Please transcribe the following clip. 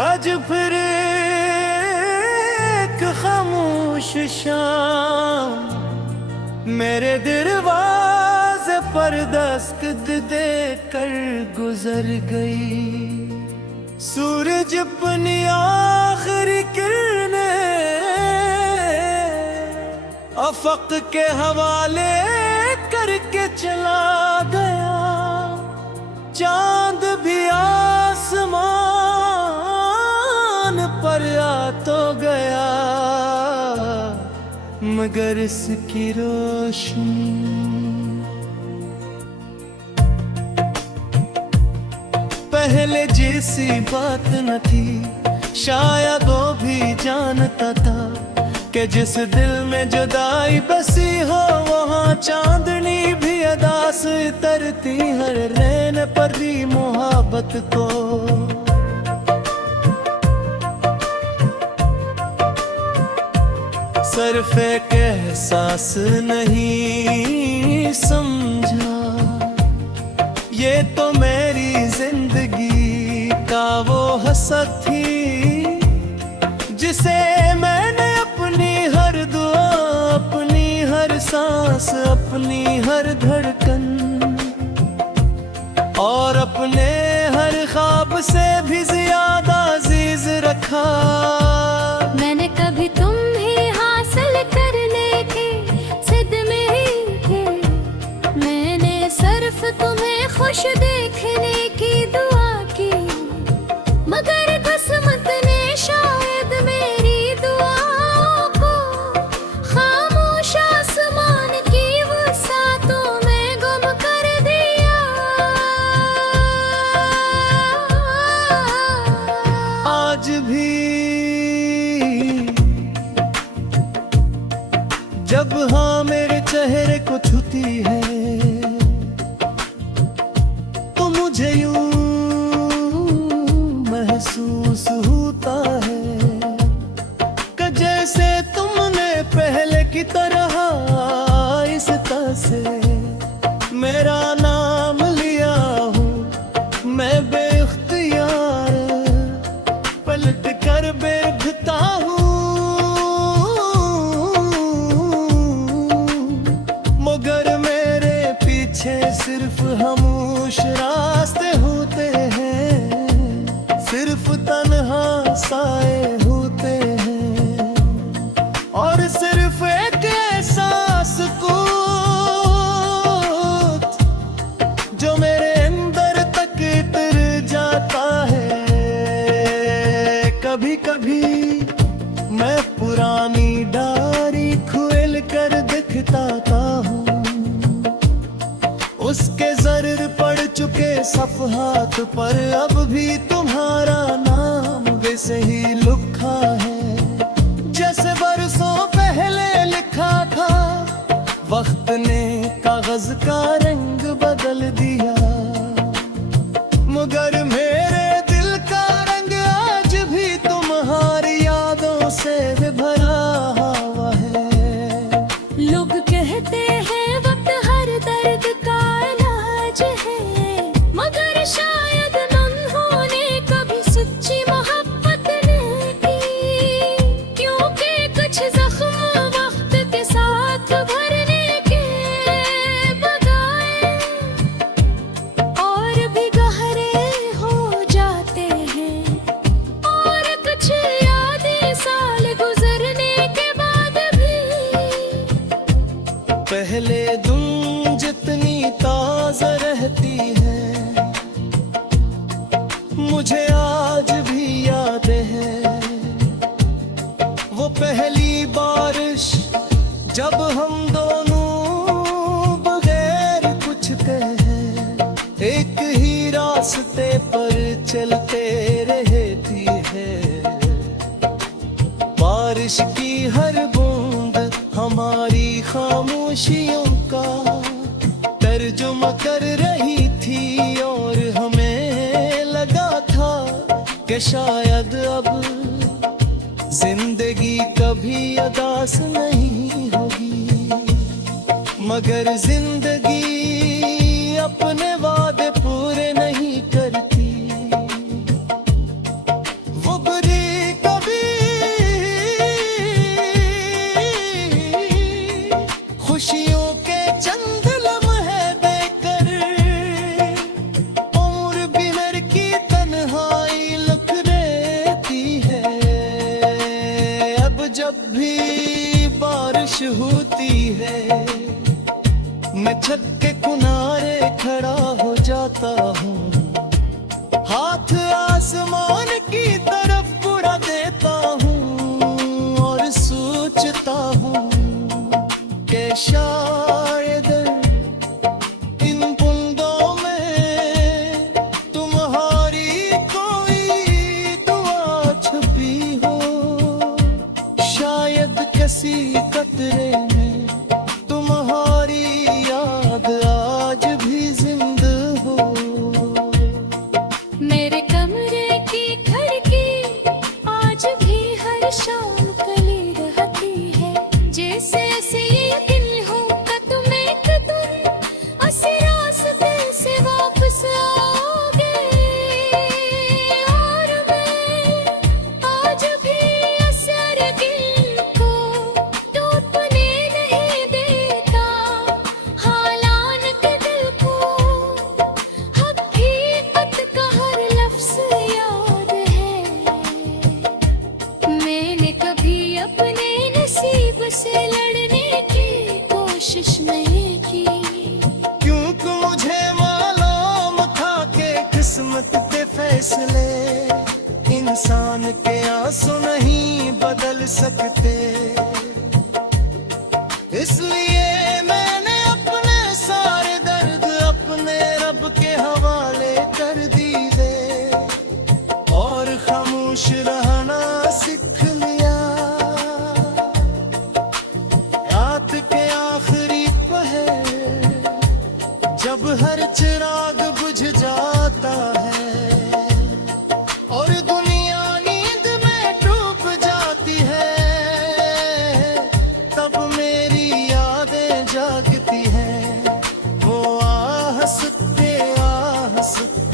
आज फिर एक खामोश शाम मेरे दरवाजे पर दस्तक देकर गुजर गई। सूरज अपनी आखिरी किरणें अफक के हवाले करके चला गया। चांद भी आसमान पर आ तो गया, मगर इसकी रोशनी पहले जैसी बात न थी। शायद वो भी जानता था कि जिस दिल में जुदाई बसी हो वहाँ चांदनी भी अदा से तरती हर रैन पर भी मोहब्बत को। सिर्फ एक एहसास नहीं समझा, ये तो मेरी जिंदगी का वो हसद थी जिसे मैंने अपनी हर दुआ, अपनी हर सांस, अपनी हर धड़कन और अपने हर ख्वाब से भी ज्यादा अजीज रखा। मैंने कभी तुम ही हासिल करने की जिद में ही थी, मैंने सिर्फ तुम्हें खुश देखने की दुआ की, मगर किस्मत ने शायद मेरी दुआओं को खामोश आसमान की वसातों में गुम कर दिया। आज भी जब हाँ मेरे चेहरे को छूती है तो मुझे यूं महसूस होता है कि जैसे तुमने पहले की तरह आहिस्ता से मेरा नाम लिया हो। मैं बेख्तियार पलट कर बैठता हूँ, मगर मेरे पीछे सिर्फ खामोश रास्ते होते हैं, सिर्फ तन्हा साए होते हैं और सिर्फ एक एहसास को जो मेरे अंदर तक उतर जाता है। कभी कभी मैं पुरानी डायरी खोल कर दिखता हूँ, उसके जर्र पड़ चुके सफ़हात पर अब भी तुम्हारा नाम वैसे ही लिखा है जैसे बरसों पहले लिखा था। वक्त ने कागज का रंग बदल दिया, मगर मेरे दिल का रंग आज भी तुम्हारी यादों से भरा हुआ है। लोग कहते हैं वक्त हर दर्द का इलाज है, मगर शायद उन्होंने कभी सच्ची मोहब्बत नहीं की, क्योंकि कुछ जख्म वक्त के साथ भरने के बजाय और भी गहरे हो जाते हैं, और कुछ यादें साल गुजरने के बाद भी पहले तुम जितनी ताज़ा रहती है मुझे आज भी याद है। वो पहली बारिश जब हम दोनों बगैर कुछ कहे एक ही रास्ते पर चलते रहती है। बारिश की हर बूंद हमारी खामोशियों का तर्जुमा कर रही थी और हमें लगा था कि शायद अब जिंदगी कभी अदास नहीं होगी, मगर जिंदगी अपने जाता हूँ, हाथ आसमान की तरफ बुरा देता हूँ और सोचता हूँ कि शायद इन बूंदों में तुम्हारी कोई दुआ छुपी हो, शायद किसी कतरे में तुम्हारी याद आज भी जिंदा हो। मेरे कमरे की खिड़की आज भी हर शाम खुली रहती है, जैसे ऐसे ये दिल हो कि तुम एक दिन उस रास्ते से वापस आओगे। और मैं आज भी असर दिल को टूटने नहीं देता, हालान के दिल को हकीकत का हर लफ्ज़ याद है। मैंने कभी अपने नसीब से लड़ने की कोशिश नहीं की, क्योंकि मुझे मालूम था कि किस्मत के फैसले इंसान के आंसू नहीं बदल सकते। इसलिए मैंने अपने सारे दर्द अपने रब के हवाले कर दिए और खामोश रहना सीख लिया। रात के आखिरी पहर जब हर चिराग बुझ जाता है और दुनिया नींद में डूब जाती है, तब मेरी यादें जागती हैं, वो आहस्ते आहस्ते